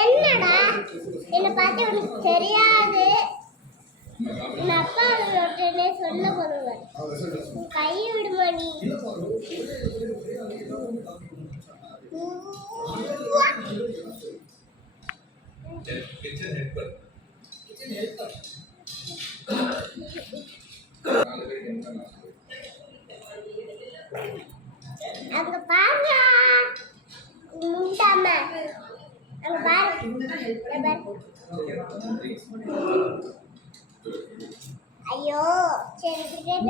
என்னடா என்ன பார்த்து உனக்கு தெரியாது. என் அப்பா உடனே சொல்ல போடுவேன். கையை விடுமா நீ. அங்க பாருங்க முண்டாம அங்க பாரு. ஐயோ சரி கிரிக்கெட்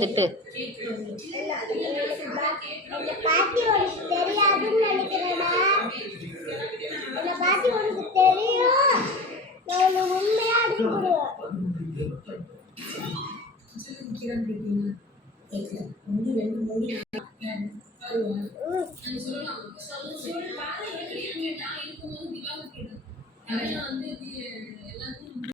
திட்டு பாட்டி உனக்கு தெரியாதுன்னு நினைக்கிறேன்னா என்ன பாட்டி உனக்கு தெரியும். நான் உண்மையா அடிச்சுடுவேன்.